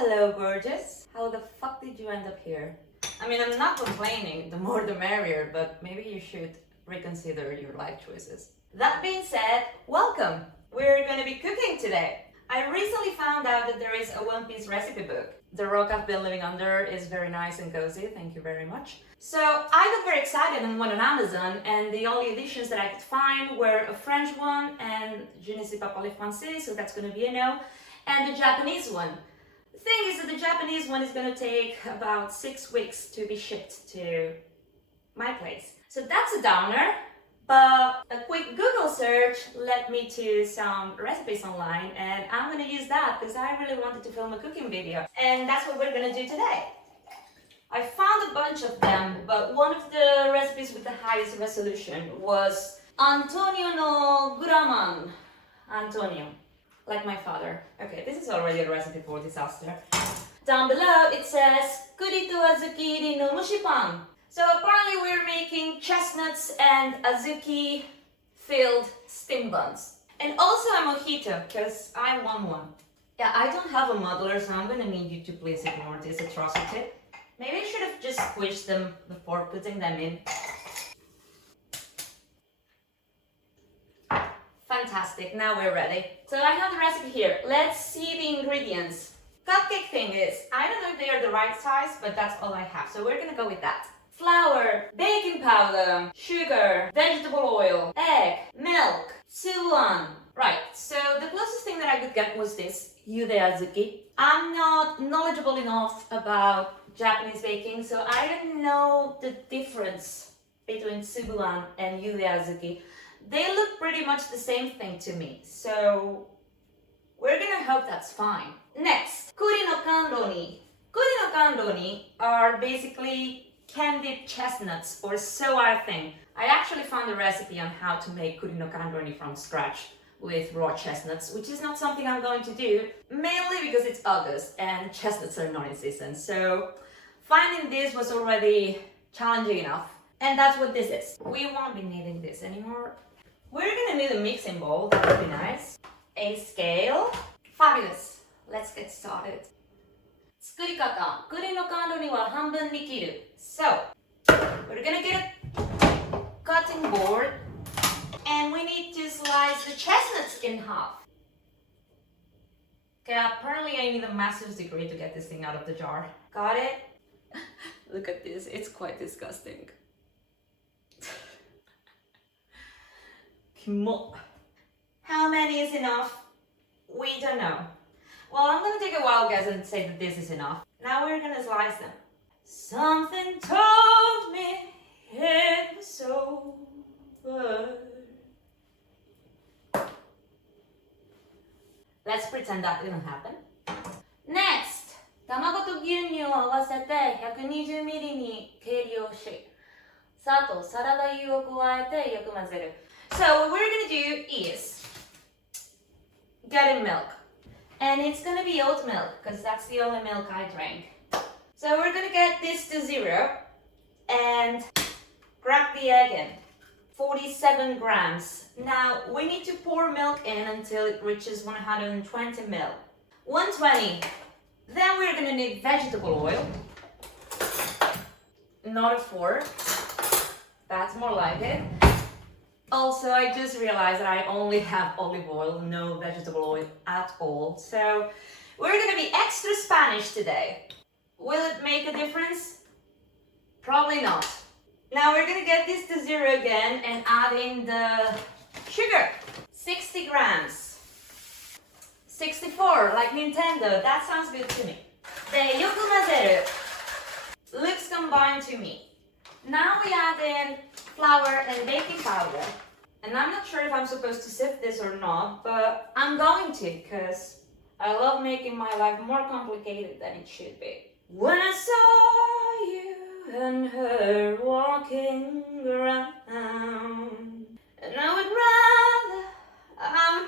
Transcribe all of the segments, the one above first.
Hello, gorgeous. How the fuck did you end up here? I mean, I'm not complaining, the more the merrier, but maybe you should reconsider your life choices. That being said, welcome! We're gonna be cooking today. I recently found out that there is a one-piece recipe book. The rock I've been living under is very nice and cozy, thank you very much. So I got very excited and went on Amazon, and the only editions that I could find were a French one and Je ne sais pas parler français, so that's gonna be a no, and the Japanese one. The thing is that the Japanese one is gonna take about 6 weeks to be shipped to my place. So that's a downer. But a quick Google search led me to some recipes online, and I'm gonna use that because I really wanted to film a cooking video. And that's what we're gonna do today. I found a bunch of them, but one of the recipes with the highest resolution was Antonio no Graman. Antonio, like my father. Okay, this is already a recipe for disaster. Down below it says栗と小豆入りの蒸しパン. So apparently we're making chestnuts and azuki filled steam buns. And also a mojito, because I want one. Yeah, I don't have a muddler, so I'm gonna need you to please ignore this atrocity. Maybe I should have just squished them before putting them in. Fantastic, now we're ready. So I have the recipe here. Let's see the ingredients. Cupcake thing is, I don't know if they are the right size, but that's all I have. So we're gonna go with that. Flour, baking powder, sugar, vegetable oil, egg, milk, suan. Right, so the closest thing that I could get was this, yude azuki. I'm not knowledgeable enough about Japanese baking, so I don't know the difference between suan and yude azuki. They look pretty much the same thing to me, so we're gonna hope that's fine. Next, kuri no kanroni. Kuri no kanroni are basically candied chestnuts, or so I think. I actually found a recipe on how to make kuri no kanroni from scratch with raw chestnuts, which is not something I'm going to do, mainly because it's August and chestnuts are not in season. So finding this was already challenging enough, and that's what this is. We won't be needing this anymore. We're gonna need a mixing bowl, that would be nice. A scale. Fabulous. Let's get started. 作り方、栗の甘露煮は半分に切る. So, we're gonna get a cutting board and we need to slice the chestnuts in half. Okay, apparently I need a master's degree to get this thing out of the jar. Got it? Look at this, it's quite disgusting. How many is enough? We don't know. Well, I'm gonna take a wild guess and say that this is enough. Now we're gonna slice them. Something told me it was over. Let's pretend that didn't happen. Next! 卵と牛乳を合わせて 120ml に計量し、砂糖、サラダ油を加えてよく混ぜる. So what we're gonna do is get in milk. And it's gonna be oat milk, because that's the only milk I drink. So we're gonna get this to 0 and crack the egg in. 47 grams. Now we need to pour milk in until it reaches 120 ml. 120. Then we're gonna need vegetable oil. Not a 4. That's more like it. Also, I just realized that I only have olive oil, no vegetable oil at all. So we're gonna be extra Spanish today. Will it make a difference? Probably not. Now we're gonna get this to 0 again and add in the sugar. 60 grams. 64, like Nintendo, that sounds good to me. で、よく混ぜる. Looks combined to me. Now we add in flour and baking powder. And I'm not sure if I'm supposed to sift this or not, but I'm going to, because I love making my life more complicated than it should be. When I saw you and her walking around, and I would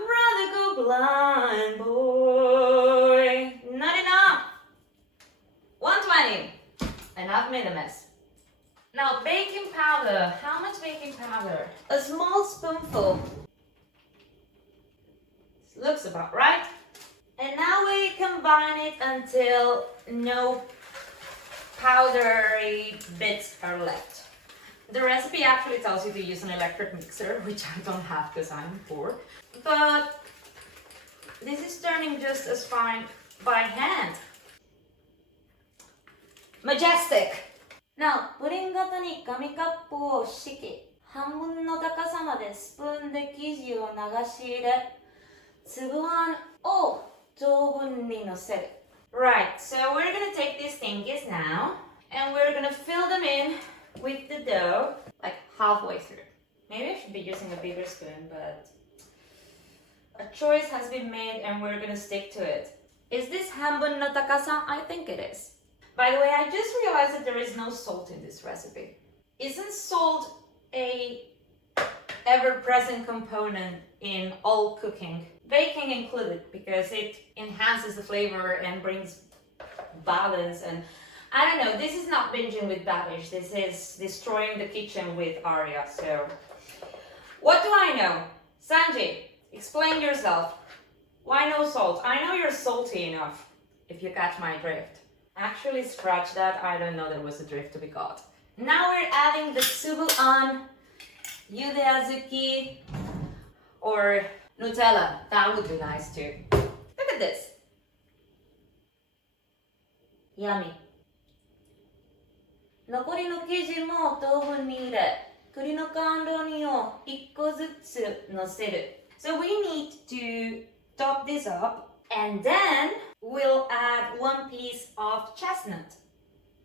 rather go blind, boy. Not enough. 120. And I've made a mess. Now, baking powder. How much baking powder? A small spoonful. This looks about right. And now we combine combine it until no powdery bits are left. The recipe actually tells you to use an electric mixer, which I don't have because I'm poor. But this is turning just as fine by hand. Majestic! Now, プリン型に紙カップを敷き、半分の高さまでスプーンで生地を流し入れ、粒あんを条分に乗せる。Right, so we're gonna take these thingies now, and we're gonna fill them in with the dough, like halfway through. Maybe I should be using a bigger spoon, but a choice has been made and we're gonna stick to it. Is this hanbun no takasa? I think it is. By the way, I just realized that there is no salt in this recipe. Isn't salt a ever-present component in all cooking? Baking included, because it enhances the flavor and brings balance. And I don't know, this is not binging with Babish, this is destroying the kitchen with Arya. So what do I know? Sanji, explain yourself. Why no salt? I know you're salty enough, if you catch my drift. Actually, scratch that, I don't know there was a drift to be caught. Now we're adding the tsubu-an, yude azuki, or Nutella. That would be nice too. Look at this. Yummy. 残りの生地も豆腐に入れ、栗の甘露煮を1個ずつ乗せる。So we need to top this up, and then we'll add one piece of chestnut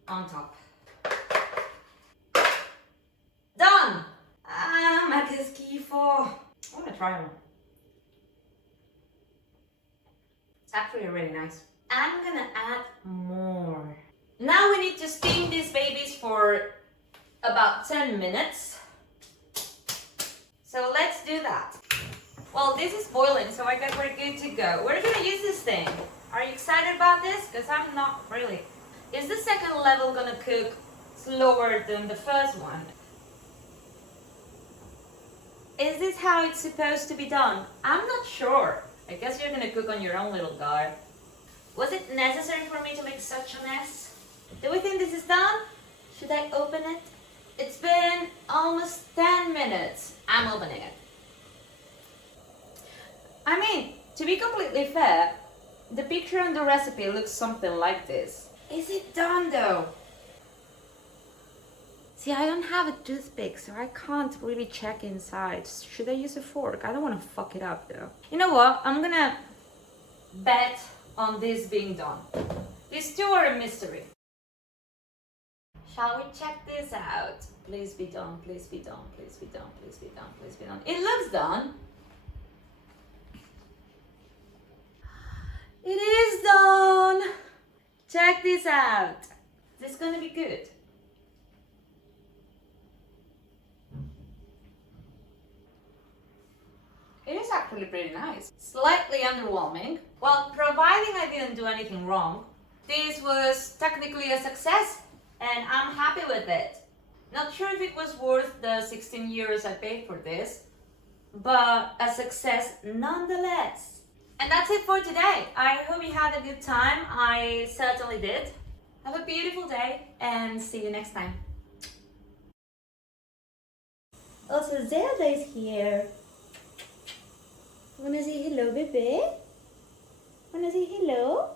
on top. Done! Ah, ma che schifo. I want to try one. It's actually really nice. I'm gonna add more. Now we need to steam these babies for about 10 minutes. So let's do that. Well, this is boiling, so I guess we're good to go. We're gonna use this thing. Are you excited about this? Because I'm not really. Is the second level gonna cook slower than the first one? Is this how it's supposed to be done? I'm not sure. I guess you're gonna cook on your own, little guy. Was it necessary for me to make such a mess? Do we think this is done? Should I open it? It's been almost 10 minutes. I'm opening it. I mean, to be completely fair, the picture on the recipe looks something like this. Is it done though? See, I don't have a toothpick, so I can't really check inside. Should I use a fork? I don't want to fuck it up though. You know what? I'm gonna bet on this being done. These two are a mystery. Shall we check this out? Please be done, please be done, please be done, please be done, please be done. It looks done. It is done! Check this out. This is gonna be good. It is actually pretty nice. Slightly underwhelming. Well, providing I didn't do anything wrong, this was technically a success and I'm happy with it. Not sure if it was worth the 16 euros I paid for this, but a success nonetheless. And that's it for today. I hope you had a good time. I certainly did. Have a beautiful day and see you next time. Also, Zelda is here. Wanna say hello, baby? Wanna say hello?